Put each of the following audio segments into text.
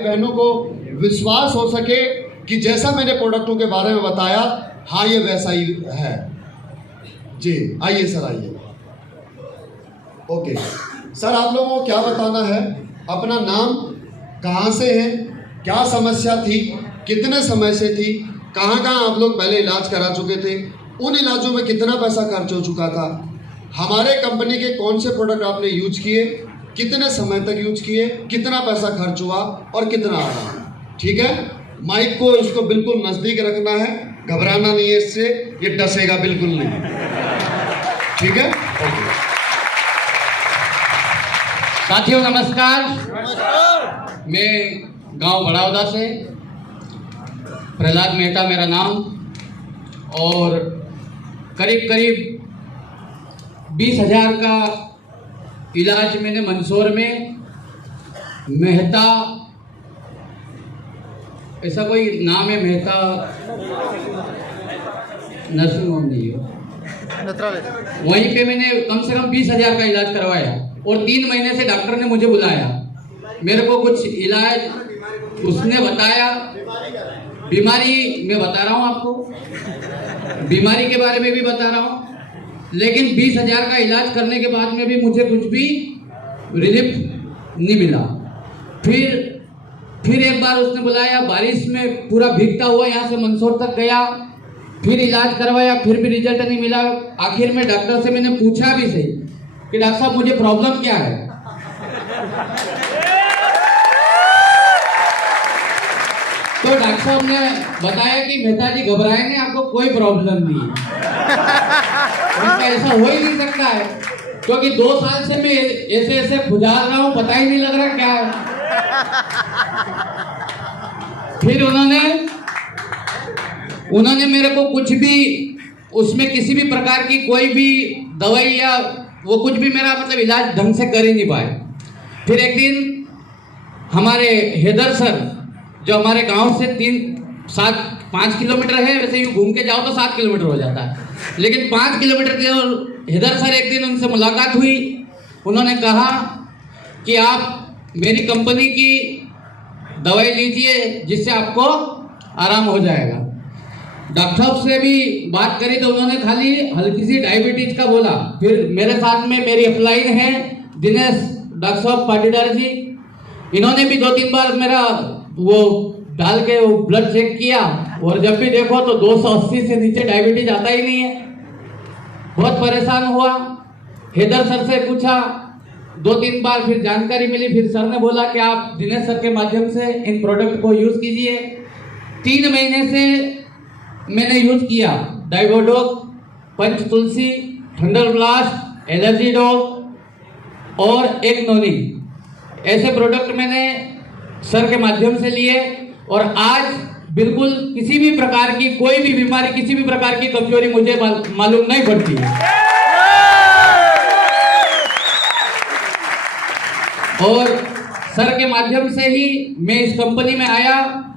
बहनों को विश्वास हो सके कि जैसा मैंने प्रोडक्टों के बारे में बताया, हाँ ये वैसा ही है। जी आइए सर, आइए। ओके सर, आप लोगों को क्या बताना है? अपना नाम, कहाँ से है, क्या समस्या थी, कितने समय से थी, कहाँ कहाँ आप लोग पहले इलाज करा चुके थे, उन इलाजों में कितना पैसा खर्च हो चुका था, हमारे कंपनी के कौन से प्रोडक्ट आपने यूज किए, कितने समय तक यूज किए, कितना पैसा खर्च हुआ और कितना आराम। ठीक है, माइक को इसको बिल्कुल नज़दीक रखना है, घबराना नहीं है इससे, ये डसेगा बिल्कुल नहीं। ठीक है, ओके। साथियों नमस्कार। मैं गांव बड़ावदा से, प्रहलाद मेहता मेरा नाम, और करीब करीब 20,000 का इलाज मैंने मंदसौर में मेहता, ऐसा कोई नाम है मेहता नर्सिंग होम नहीं है, वहीं पे मैंने कम से कम 20,000 का इलाज करवाया। और 3 महीने से डॉक्टर ने मुझे बुलाया, मेरे को कुछ इलाज उसने बताया। बीमारी मैं बता रहा हूँ आपको, बीमारी के बारे में भी बता रहा हूँ, लेकिन 20,000 का इलाज करने के बाद में भी मुझे कुछ भी रिलीफ नहीं मिला। फिर एक बार उसने बुलाया, बारिश में पूरा भीगता हुआ यहाँ से मंदसौर तक गया, फिर इलाज करवाया, फिर भी रिजल्ट नहीं मिला। आखिर में डॉक्टर से मैंने पूछा भी सही कि डॉक्टर साहब मुझे प्रॉब्लम क्या है। तो डॉक्टर साहब ने बताया कि मेहता जी घबराए नहीं, आपको कोई प्रॉब्लम नहीं है। उनका ऐसा हो ही नहीं सकता है, क्योंकि 2 साल से मैं ऐसे गुजार रहा हूँ, पता ही नहीं लग रहा क्या है। फिर उन्होंने मेरे को कुछ भी उसमें किसी भी प्रकार की कोई भी दवाई या वो कुछ भी मेरा मतलब इलाज ढंग से कर ही नहीं पाए। फिर एक दिन हमारे हैदर सर, जो हमारे गांव से 5 किलोमीटर है, वैसे यूँ घूम के जाओ तो 7 किलोमीटर हो जाता है, लेकिन 5 किलोमीटर के, और हैदर सर, एक दिन उनसे मुलाकात हुई। उन्होंने कहा कि आप मेरी कंपनी की दवाई लीजिए जिससे आपको आराम हो जाएगा। डॉक्टर साहब से भी बात करी तो उन्होंने खाली हल्की सी डायबिटीज का बोला। फिर मेरे साथ में मेरी अपलाइन है दिनेश डॉक्टर साहब पाटीदार जी, इन्होंने भी 2-3 बार मेरा वो डाल के वो ब्लड चेक किया, और जब भी देखो तो 280 से नीचे डायबिटीज आता ही नहीं है। बहुत परेशान हुआ, हैदर सर से पूछा 2-3 बार, फिर जानकारी मिली। फिर सर ने बोला कि आप दिनेश सर के माध्यम से इन प्रोडक्ट को यूज कीजिए। 3 महीने से मैंने यूज किया डाइवोडोक, पंच तुलसी, थंडर ब्लास्ट, एलर्जी डॉग और एक नोनी, ऐसे प्रोडक्ट मैंने सर के माध्यम से लिए, और आज बिल्कुल किसी भी प्रकार की कोई भी बीमारी, किसी भी प्रकार की कमजोरी मुझे मालूम नहीं पड़ती है। और सर के माध्यम से ही मैं इस कंपनी में आया,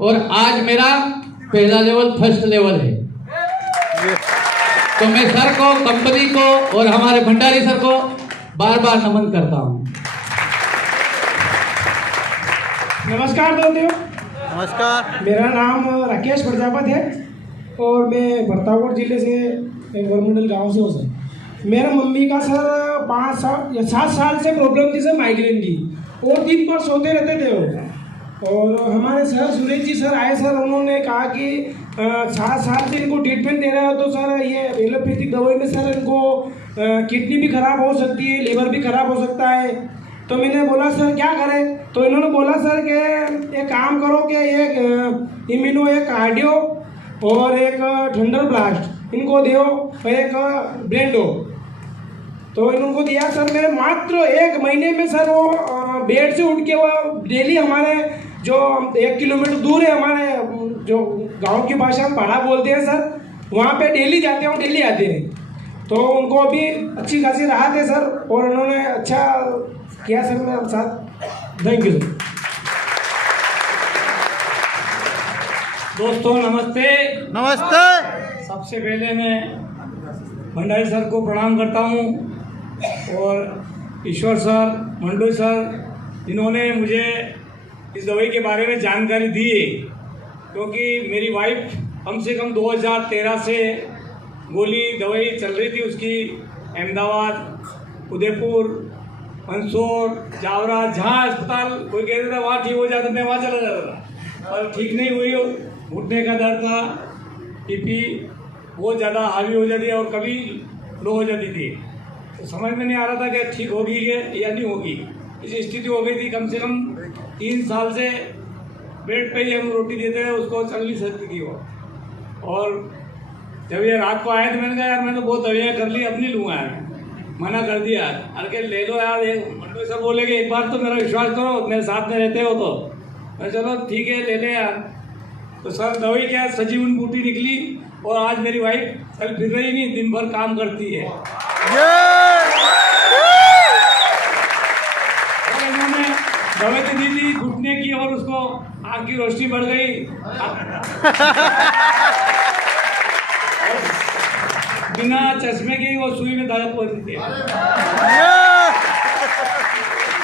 और आज मेरा पहला लेवल, फर्स्ट लेवल है। तो मैं सर को, कंपनी को और हमारे भंडारी सर को बार बार नमन करता हूँ। नमस्कार दोस्तों। नमस्कार, मेरा नाम राकेश प्रजापत है और मैं बरतापुर जिले से एक गवर्नमेंटल गांव से हूँ सर। मेरा मम्मी का सर 5 साल या 7 साल से प्रॉब्लम थी सर, माइग्रेन की, और दिन भर सोते रहते थे वो। और हमारे सर सुरेश जी सर आए सर, उन्होंने कहा कि 7 साल से इनको ट्रीटमेंट दे रहे हो तो सर ये एलोपैथिक दवाई में सर इनको किडनी भी खराब हो सकती है, लीवर भी खराब हो सकता है। तो मैंने बोला सर क्या करें? तो इन्होंने बोला सर कि एक काम करो कि एक इम्यूनो, एक कार्डियो और एक थंडर ब्लास्ट इनको दो, और एक ब्रेन दो। तो इनको दिया सर। मेरे मात्र 1 महीने में सर वो बेड से उठ के वो डेली हमारे जो 1 किलोमीटर दूर है, हमारे जो गांव की भाषा में भाड़ा बोलते हैं सर, वहाँ पे डेली जाते हैं, डेली आते हैं। तो उनको अभी अच्छी खासी राहत है सर, और उन्होंने अच्छा किया सर मेरे साथ। Thank you sir. दोस्तों नमस्ते। नमस्ते। सबसे पहले मैं भंडारी सर को प्रणाम करता हूँ, और ईश्वर सर, मंडोई सर, इन्होंने मुझे इस दवाई के बारे में जानकारी दी है, क्योंकि मेरी वाइफ कम से कम 2013 से गोली दवाई चल रही थी उसकी, अहमदाबाद, उदयपुर, मंदसौर, जावरा, जहाँ अस्पताल कोई कहते था वहाँ ठीक हो जाता, मैं वहाँ चला जाता था, और ठीक नहीं हुई। घुटने का दर्द था, बीपी बहुत ज़्यादा हावी हो जाती है और कभी लो हो जाती थी, तो समझ में नहीं आ रहा था कि ठीक होगी या नहीं होगी। इसी स्थिति हो गई थी। कम से कम 3 साल से बेड पे ही हम रोटी देते थे उसको, चल नहीं सकती थी वो। और जब ये रात को आए तो मैंने कहा यार मैं तो बहुत दवाइयाँ कर ली, अब नहीं लूँगा यार, मना कर दिया। अरे ले लो यार, मंडोई सर बोले कि एक बार तो मेरा विश्वास करो, मेरे साथ में रहते हो तो। मैं चलो ठीक है ले ले यार। तो सर दवाई क्या सजीवन बूटी निकली, और आज मेरी वाइफ चल फिर रही नहीं, दिन भर काम करती है। और इन्होंने दवाई तो दी थी घुटने की, और उसको आँख की रोशनी बढ़ गई, बिना चश्मे के वो सुई में धागा पहुंचती थी।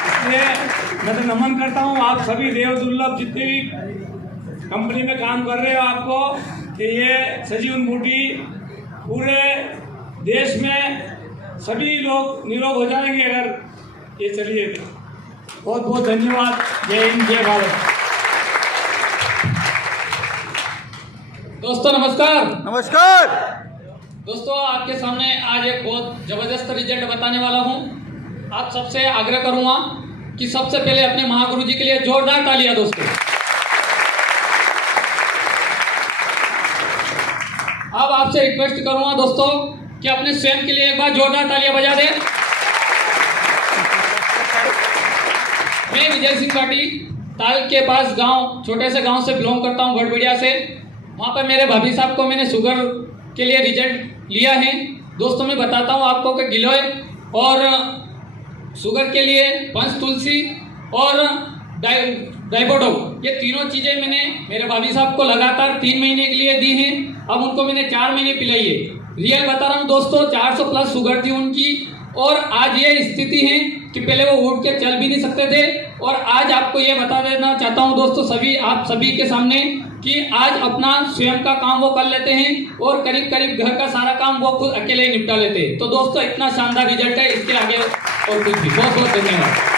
इसलिए मैं तो नमन करता हूँ आप सभी देव दुर्लभ जितने भी कंपनी में काम कर रहे हो आपको, कि ये सजीवन बूटी पूरे देश में सभी लोग निरोग हो जाएंगे अगर ये चलिए। बहुत बहुत धन्यवाद। जय हिंद, जय भारत। दोस्तों नमस्कार। नमस्कार। दोस्तों आपके सामने आज एक बहुत जबरदस्त रिजल्ट बताने वाला हूं। आप सबसे आग्रह करूंगा कि सबसे पहले अपने महागुरु जी के लिए जोरदार तालियां दोस्तों। अब आपसे रिक्वेस्ट करूंगा दोस्तों कि अपने स्वयं के लिए एक बार जोरदार तालियां बजा दें। मैं विजय सिंह पाटिल ताल के पास गांव, छोटे से गांव से बिलोंग करता हूं, गढ़बेड़िया से। वहां पर मेरे भाभी साहब को मैंने शुगर के लिए रिजल्ट लिया है। दोस्तों मैं बताता हूं आपको कि गिलोय और शुगर के लिए पंचतुलसी और डाइबोडो, ये तीनों चीज़ें मैंने मेरे भाभी साहब को लगातार 3 महीने के लिए दी हैं। अब उनको मैंने 4 महीने पिलाई है। रियल बता रहा हूँ दोस्तों, 400 प्लस शुगर थी उनकी, और आज ये स्थिति है कि पहले वो उठ के चल भी नहीं सकते थे। और आज आपको ये बता देना चाहता हूँ दोस्तों, सभी आप सभी के सामने, कि आज अपना स्वयं का काम वो कर लेते हैं और करीब करीब घर का सारा काम वो खुद अकेले ही निपटा लेते हैं। तो दोस्तों इतना शानदार रिजल्ट है, इसके आगे और कुछ भी। बहुत बहुत धन्यवाद।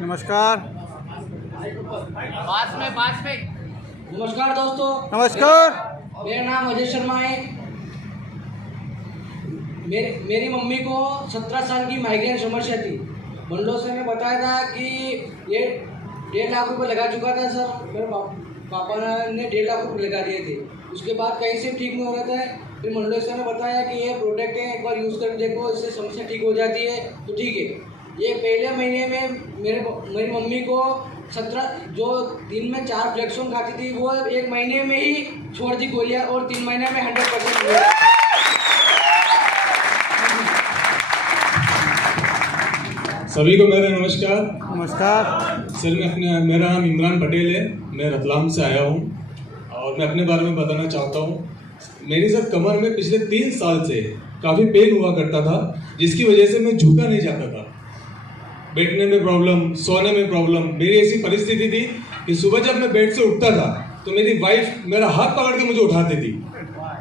नमस्कार। नमस्कार दोस्तों। नमस्कार। मेरा नाम अजय शर्मा है। मेरी मम्मी को 17 साल की माइग्रेन समस्या थी। मंडलो सर ने बताया था कि ये 1.5 लाख रुपए लगा चुका था सर। मेरे पापा ने 1.5 लाख रुपए लगा दिए थे। उसके बाद कहीं से ठीक नहीं हो रहा था। फिर मंडलो सर ने बताया कि ये प्रोडक्ट है, एक बार यूज़ करके देखो, इससे समस्या ठीक हो जाती है। तो ठीक है, ये पहले महीने में मेरी मम्मी को 17 जो दिन में 4 फ्लेक्सोन खाती थी, वो 1 महीने में ही छोड़ दी गोलियाँ, और 3 महीने में 100% हुआ। सभी को मेरा नमस्कार। नमस्कार सर मेरा नाम इमरान पटेल है। मैं रतलाम से आया हूँ और मैं अपने बारे में बताना चाहता हूँ। मेरी सर कमर में पिछले 3 साल से काफ़ी पेन हुआ करता था, जिसकी वजह से मैं झुका नहीं जाता था। बैठने में प्रॉब्लम, सोने में प्रॉब्लम। मेरी ऐसी परिस्थिति थी कि सुबह जब मैं बेड से उठता था तो मेरी वाइफ मेरा हाथ पकड़ के मुझे उठाती थी,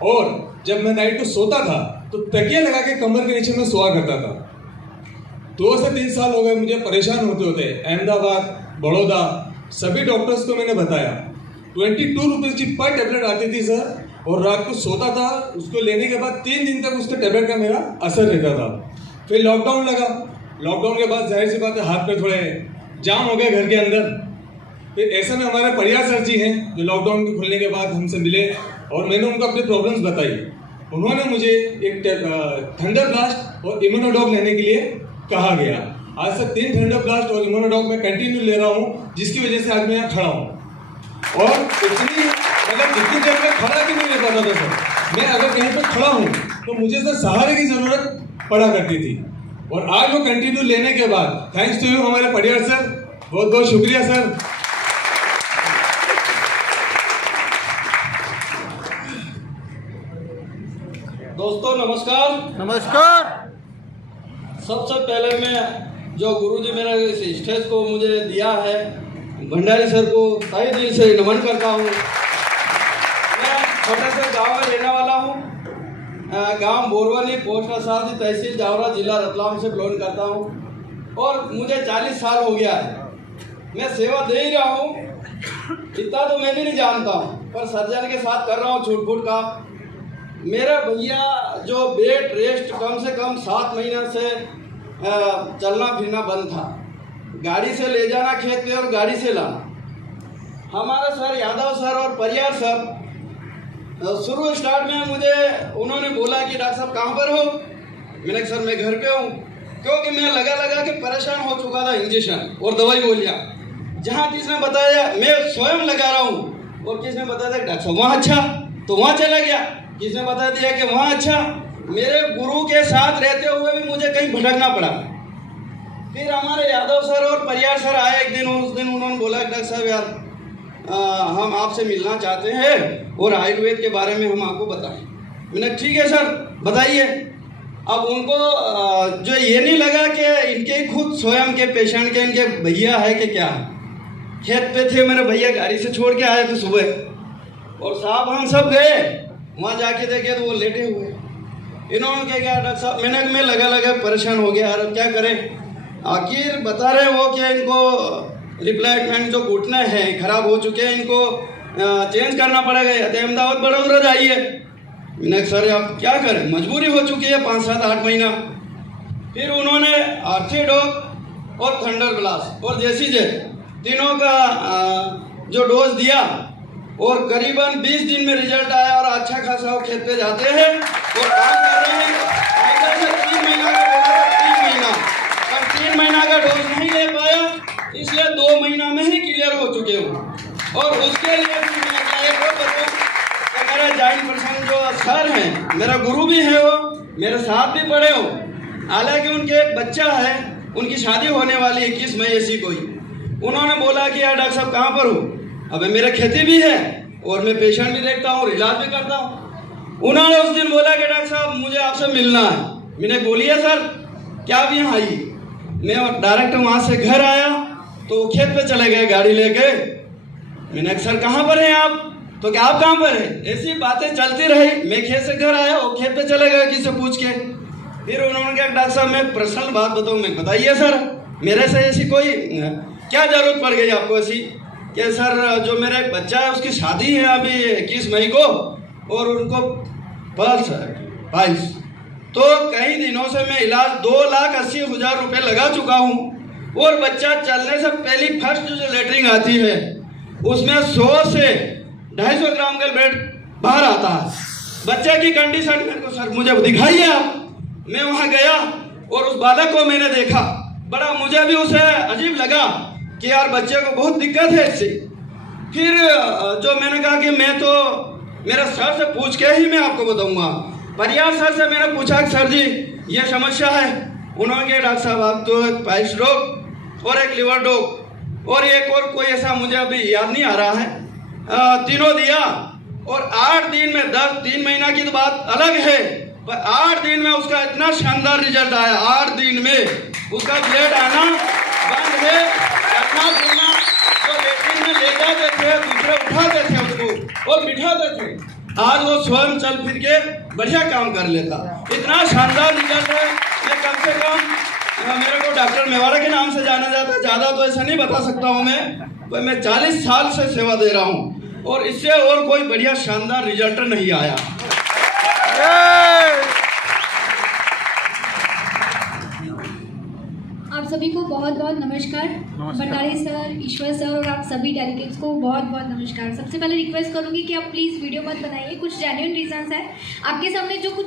और जब मैं नाइट को सोता था तो तकिया लगा के कमर के नीचे मैं सोया करता था। 2 से 3 साल हो गए मुझे परेशान होते होते। अहमदाबाद, बड़ौदा, सभी डॉक्टर्स को मैंने बताया। 22 रुपीज़ की पर टेबलेट आती थी सर, और रात को सोता था। उसको लेने के बाद 3 दिन तक उसके टेबलेट का मेरा असर रहता था। फिर लॉकडाउन लगा। लॉकडाउन के बाद जाहिर सी बात है हाथ पे थोड़े जाम हो गए घर के अंदर। फिर ऐसे में हमारे परिया सर जी हैं जो लॉकडाउन के खुलने के बाद हमसे मिले, और मैंने उनको अपनी प्रॉब्लम्स बताई। उन्होंने मुझे एक थंडर ब्लास्ट और इम्यूनोडॉग लेने के लिए कहा गया। आज तक 3 थंडर ब्लास्ट और इम्यूनोडॉग में कंटिन्यू ले रहा हूँ, जिसकी वजह से आज मैं यहाँ खड़ा हूँ। और जितनी देर में खड़ा भी नहीं रह पाता था सर, मैं अगर कहीं पर खड़ा हूँ तो मुझे सर सहारे की जरूरत पड़ा करती थी। और आज वो कंटिन्यू लेने के बाद, थैंक्स टू यू हमारे पडियार सर, बहुत बहुत शुक्रिया सर। दोस्तों नमस्कार। नमस्कार। सबसे पहले मैं जो गुरुजी मेरा इस स्टेज को मुझे दिया है, भंडारी सर को तहे दिल से नमन करता हूँ। मैं छोटे से गांव में रहने वाला हूँ। गांव बोरवली, पोस्ट आसादी, तहसील जावरा, जिला रतलाम से बिलोंग करता हूँ और मुझे 40 साल हो गया है। मैं सेवा दे ही रहा हूँ, इतना तो मैं भी नहीं जानता हूँ, पर सर्जन के साथ कर रहा हूँ छूट फूट का। मेरा भैया जो बेड रेस्ट कम से कम 7 महीने से चलना फिरना बंद था, गाड़ी से ले जाना खेत पे और गाड़ी से लाना। हमारे सर यादव सर और परियार सर शुरू स्टार्ट में मुझे उन्होंने बोला कि डॉक्टर साहब कहाँ पर हो? मैंने कहा सर मैं घर पे हूँ, क्योंकि मैं लगा के परेशान हो चुका था इंजेक्शन और दवाई गोलियाँ। जहाँ किसने बताया मैं स्वयं लगा रहा हूँ और किसने बताया था डॉक्टर साहब वहाँ अच्छा, तो वहाँ चला गया। किसने बता दिया कि वहाँ अच्छा। मेरे गुरु के साथ रहते हुए भी मुझे कहीं भटकना पड़ा। फिर हमारे यादव सर और परियार सर आए एक दिन, उस दिन उन्होंने बोला डॉक्टर साहब यार हम आपसे मिलना चाहते हैं और आयुर्वेद के बारे में हम आपको बताएं। मैंने ठीक है सर बताइए। अब उनको जो ये नहीं लगा कि इनके खुद स्वयं के पेशेंट के इनके भैया है कि क्या है। खेत पे थे मेरे भैया, गाड़ी से छोड़ के आए थे सुबह और साहब हम सब गए वहाँ जाके देखे तो वो लेटे हुए। इन्होंने क्या कहा डॉक्टर साहब, मैं लगा परेशान हो गया यार क्या करें। आखिर बता रहे वो कि इनको रिप्लेसमेंट जो घुटने हैं खराब हो चुके हैं, इनको चेंज करना पड़ेगा, अहमदाबाद बड़ौदा जाइए। मैंने सर आप क्या करें, मजबूरी हो चुकी है 5, 7, 8 महीना। फिर उन्होंने ऑर्थोडॉक और थंडर ब्लास्ट और जेसीजे तीनों का जो डोज दिया और करीबन 20 दिन में रिजल्ट आया और अच्छा खासा वो खेत पे जाते हैं और काम कर रहे हैं। फायदा से 3 महीना का बोला था, 3 महीना, पर 3 महीना का डोज नहीं ले पाया, इसलिए 2 महीना में ही क्लियर हो चुके हूँ। और उसके लिए भी मैं एक और बताऊँ, मेरा जॉइंट पर्सन जो सर हैं, मेरा गुरु भी है, वो मेरे साथ भी पढ़े हो। हालांकि उनके एक बच्चा है, उनकी शादी होने वाली 21 मई ऐसी कोई। उन्होंने बोला कि यार डॉक्टर साहब कहाँ पर हो? अबे मेरा खेती भी है और मैं पेशेंट भी देखता हूँ, इलाज भी करता हूँ। उन्होंने उस दिन बोला कि डॉक्टर साहब मुझे आपसे मिलना है। मैंने बोलिए सर क्या आप यहाँ आइए। मैं डायरेक्ट वहाँ से घर आया तो खेत पे चले गए गाड़ी लेके। मैंने सर कहाँ पर हैं आप? तो क्या आप कहाँ पर हैं? ऐसी बातें चलती रही। मैं खेत से घर आया और खेत पे चले गए किसी से पूछ के। फिर उन्होंने कहा डॉक्टर साहब मैं पर्सनल बात बताऊँ। मैं बताइए सर, मेरे से ऐसी कोई क्या जरूरत पड़ गई आपको ऐसी? कि सर जो मेरा एक बच्चा है उसकी शादी है अभी 21 मई को और उनको पल्स है 22, तो कई दिनों से मैं इलाज 2,80,000 रुपये लगा चुका हूँ और बच्चा चलने से पहली फर्स्ट जो लेटरिंग आती है उसमें 100 से 250 ग्राम का ब्लड बाहर आता है। बच्चे की कंडीशन मेरे को सर मुझे दिखाइए आप। मैं वहाँ गया और उस बालक को मैंने देखा, बड़ा मुझे भी उसे अजीब लगा कि यार बच्चे को बहुत दिक्कत है इससे। फिर जो मैंने कहा कि मैं तो मेरे सर से पूछ के ही मैं आपको बताऊंगा। परियार सर से मैंने पूछा कि सर जी ये समस्या है। उन्होंने कहा डॉक्टर साहब आप तो एक पाइल्स डॉग और एक लिवर डॉग और एक और कोई ऐसा मुझे अभी याद नहीं आ रहा है, तीनों दिया और 8 दिन में 3 महीना की तो बात अलग है, पर 8 दिन में उसका इतना शानदार रिजल्ट आया। 8 दिन में उसका ब्लड आना बंद है। अपना बोलना तो लेटरिन में ले जाते थे, दूसरे उठाते थे उसको और बिठाते थे। आज वो स्वयं चल फिर के बढ़िया काम कर लेता। इतना शानदार रिजल्ट है। मैं कम से कम मेरे को डॉक्टर मेवाड़ा के नाम से जाना जाता है, ज़्यादा तो ऐसा नहीं बता सकता हूँ मैं 40 साल से सेवा दे रहा हूँ और इससे और कोई बढ़िया शानदार रिजल्ट नहीं आया। आप सभी को बहुत बहुत नमस्कार। भंडारी सर, ईश्वर सर और आप सभी डेलीगेट्स को बहुत बहुत नमस्कार। सबसे पहले रिक्वेस्ट करूंगी कि आप प्लीज़ वीडियो मत बनाइए, कुछ जेन्युइन रीजंस है। आपके सामने जो कुछ